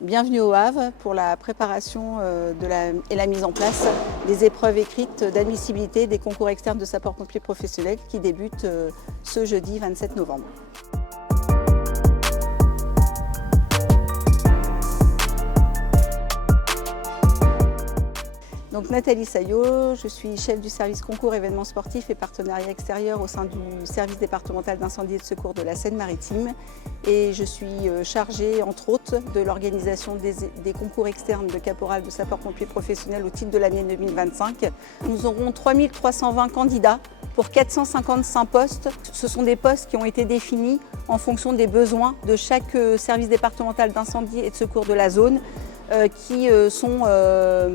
Bienvenue au Havre pour la préparation et la mise en place des épreuves écrites d'admissibilité des concours externes de sapeurs-pompiers professionnels qui débutent ce jeudi 27 novembre. Donc Nathalie Saillot, je suis chef du service concours événements sportifs et partenariats extérieurs au sein du service départemental d'incendie et de secours de la Seine-Maritime et je suis chargée entre autres de l'organisation des concours externes de caporal de sapeurs-pompiers professionnels au titre de l'année 2025. Nous aurons 3320 candidats pour 455 postes. Ce sont des postes qui ont été définis en fonction des besoins de chaque service départemental d'incendie et de secours de la zone, qui sont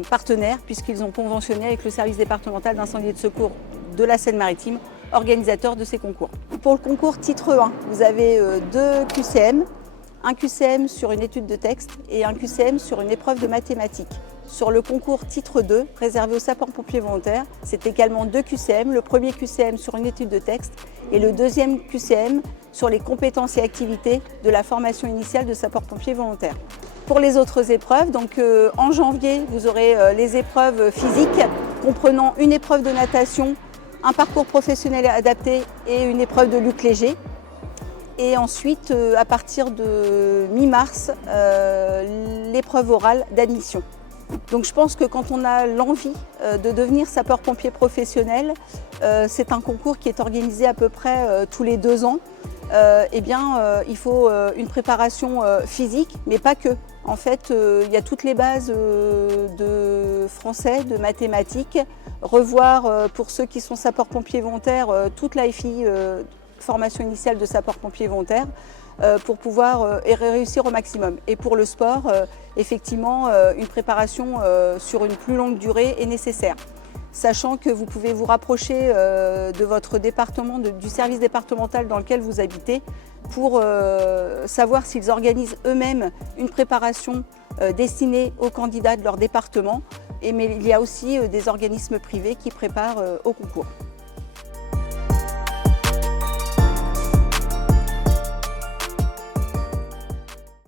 partenaires puisqu'ils ont conventionné avec le service départemental d'incendie et de secours de la Seine-Maritime, organisateur de ces concours. Pour le concours titre 1, vous avez deux QCM, un QCM sur une étude de texte et un QCM sur une épreuve de mathématiques. Sur le concours titre 2, réservé aux sapeurs-pompiers volontaires, c'est également deux QCM, le premier QCM sur une étude de texte et le deuxième QCM sur les compétences et activités de la formation initiale de sapeurs-pompiers volontaires. Pour les autres épreuves, donc en janvier, vous aurez les épreuves physiques comprenant une épreuve de natation, un parcours professionnel adapté et une épreuve de lutte léger. Et ensuite, à partir de mi-mars, l'épreuve orale d'admission. Donc je pense que quand on a l'envie de devenir sapeur-pompier professionnel, c'est un concours qui est organisé à peu près tous les 2 ans. Il faut une préparation physique, mais pas que. En fait, il y a toutes les bases de français, de mathématiques, revoir pour ceux qui sont sapeurs-pompiers volontaires toute la FI, formation initiale de sapeurs-pompiers volontaires, pour pouvoir réussir au maximum. Et pour le sport, effectivement, une préparation sur une plus longue durée est nécessaire. Sachant que vous pouvez vous rapprocher de votre département, du service départemental dans lequel vous habitez, pour savoir s'ils organisent eux-mêmes une préparation destinée aux candidats de leur département. Mais il y a aussi des organismes privés qui préparent au concours.